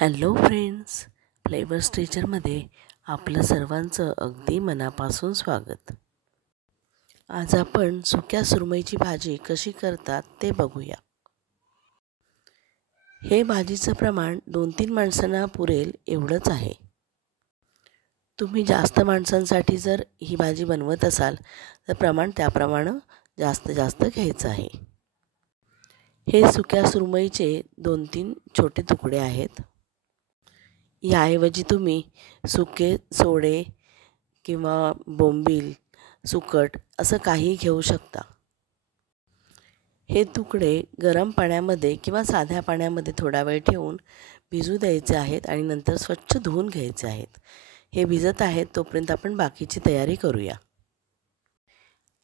Hello friends, flavours टीचरमध्ये आपलं सर्वांचं अगदी मनापासून स्वागत. आज आपण सुक्या सुरमईची भाजी कशी करतात ते बघूया. हे भाजीचं प्रमाण 2-3 माणसांना पुरेल एवढंच आहे. तुम्ही जास्त माणसांसाठी जर ही भाजी बनवत असाल तर प्रमाण त्याप्रमाणे जास्त घ्यायचं आहे. हे सुक्या सुरमईचे 2-3 छोटे तुकडे आहेत. याऐवजी तुम्ही सुके सोडे किंवा बोंबील, सुकट असं काही घेऊ शकता. हे तुकडे गरम पाण्यामध्ये किंवा साध्या पाण्यामध्ये थोडा वेळ ठेवून भिजू द्यायचे आहेत आणि नंतर स्वच्छ धुवून घ्यायचे आहेत. हे भिजत आहेत तोपर्यंत आपण बाकीची तयारी करूया.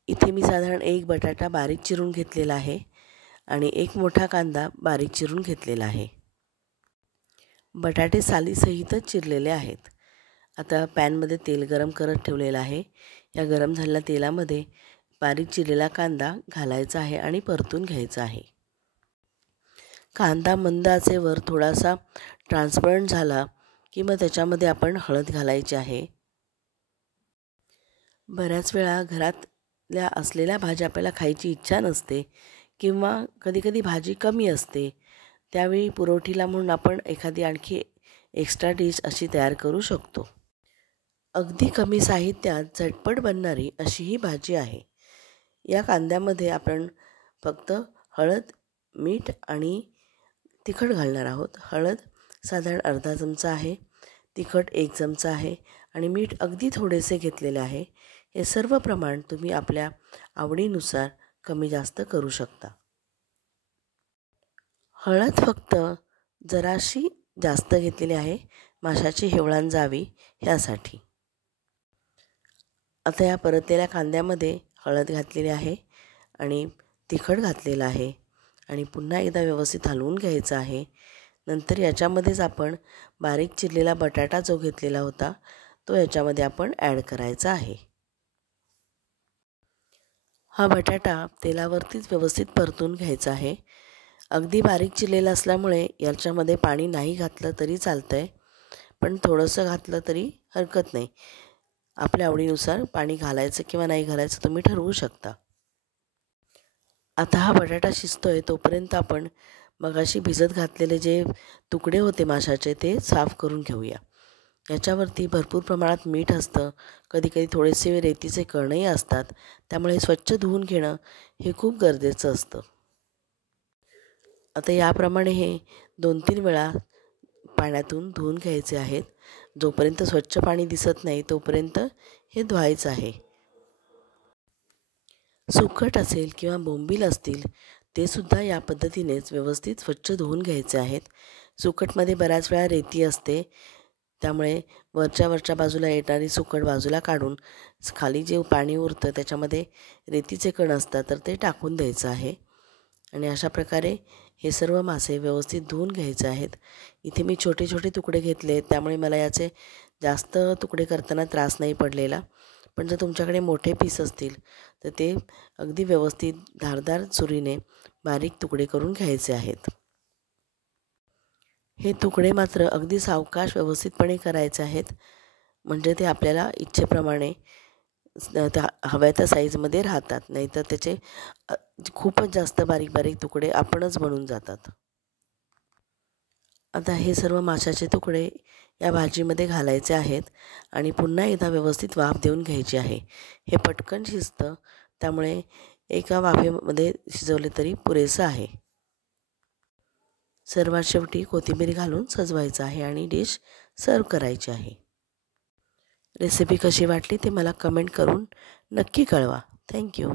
इथे मी साधारण 1 बटाटा बारीक चिरून घेतलेला आहे आणि 1 मोठा कांदा बारीक चिरून घेतलेला आहे. बटाटे सालीसहितच चिरलेले आहेत. आता पॅनमध्ये तेल गरम करत ठेवलेलं आहे. या गरम झालेल्या तेलामध्ये बारीक चिरलेला कांदा घालायचा आहे आणि परतून घ्यायचा आहे. कांदा मंद आचेवर थोडासा ट्रान्सपरंट झाला की मग त्याच्यामध्ये आपण हळद घालायची आहे. बऱ्याच वेळा घरातल्या असलेल्या भाज्या आपल्याला खायची इच्छा नसते किंवा कधीकधी भाजी कमी असते. त्यावेळी पुरवठीला म्हणून आपण एखादी आणखी एक्स्ट्रा डिश अशी तयार करू शकतो. अगदी कमी साहित्यात झटपट बनणारी अशी ही भाजी आहे. या कांद्यामध्ये आपण फक्त हळद, मीठ आणि तिखट घालणार आहोत. हळद साधारण अर्धा चमचा आहे, तिखट 1 चमचा आहे आणि मीठ अगदी थोडेसे घेतलेले आहे. हे सर्व प्रमाण तुम्ही आपल्या आवडीनुसार कमी जास्त करू शकता. हळद फक्त जराशी जास्त घेतलेली आहे, माशाची हेवळाण जावी ह्यासाठी. आता या परतलेल्या कांद्यामध्ये हळद घातलेली आहे आणि तिखट घातलेलं आहे आणि पुन्हा एकदा व्यवस्थित हलवून घ्यायचं आहे. नंतर याच्यामध्येच आपण बारीक चिरलेला बटाटा जो घेतलेला होता तो याच्यामध्ये आपण ॲड करायचा आहे. हा बटाटा तेलावरतीच व्यवस्थित परतून घ्यायचा आहे. अगदी बारीक चिरलेला असल्यामुळे याच्यामध्ये पाणी नाही घातलं तरी चालतं आहे, पण थोडंसं घातलं तरी हरकत नाही. आपल्या आवडीनुसार पाणी घालायचं किंवा नाही घालायचं तुम्ही ठरवू शकता. आता हा बटाटा शिजतो आहे तोपर्यंत आपण मगाशी भिजत घातलेले जे तुकडे होते माशाचे ते साफ करून घेऊया. याच्यावरती भरपूर प्रमाणात मीठ असतं, कधीकधी थोडेसे रेतीचे कणही असतात, त्यामुळे स्वच्छ धुवून घेणं हे खूप गरजेचं असतं. आता याप्रमाणे हे 2-3 वेळा पाण्यातून धुवून घ्यायचे आहेत. जोपर्यंत स्वच्छ पाणी दिसत नाही तोपर्यंत हे धुवायचं आहे. सुकट असेल किंवा बोंबील असतील ते सुद्धा या पद्धतीनेच व्यवस्थित स्वच्छ धुवून घ्यायचे आहेत. सुकटमध्ये बऱ्याच वेळा रेती असते, त्यामुळे वरच्या बाजूला येणारी सुकट बाजूला काढून खाली जे पाणी उरतं त्याच्यामध्ये रेतीचे कण असतात तर ते टाकून द्यायचं आहे. आणि अशा प्रकारे हे सर्व मासे व्यवस्थित धुवून घ्यायचे आहेत. इथे मी छोटे छोटे तुकडे घेतले त्यामुळे मला याचे जास्त तुकडे करताना त्रास नाही पडलेला. पण जर तुमच्याकडे मोठे पीस असतील तर ते अगदी व्यवस्थित धारदार सुरीने बारीक तुकडे करून घ्यायचे आहेत. हे तुकडे मात्र अगदी सावकाश व्यवस्थितपणे करायचे आहेत, म्हणजे ते आपल्याला इच्छेप्रमाणे त्या हव्या त्या साईजमध्ये राहतात. नाहीतर त्याचे खूपच जास्त बारीक बारीक तुकडे आपणच बनून जातात. आता हे सर्व माशाचे तुकडे या भाजीमध्ये घालायचे आहेत आणि पुन्हा एकदा व्यवस्थित वाफ देऊन घ्यायची आहे. हे पटकन शिजतं, त्यामुळे एका वाफेमध्ये शिजवले तरी पुरेसं आहे. सर्वात शेवटी कोथिंबीर घालून सजवायचं आहे आणि डिश सर्व करायची आहे. रेसिपी कशी वाटली ते मला कमेंट करून नक्की कळवा. थँक्यू.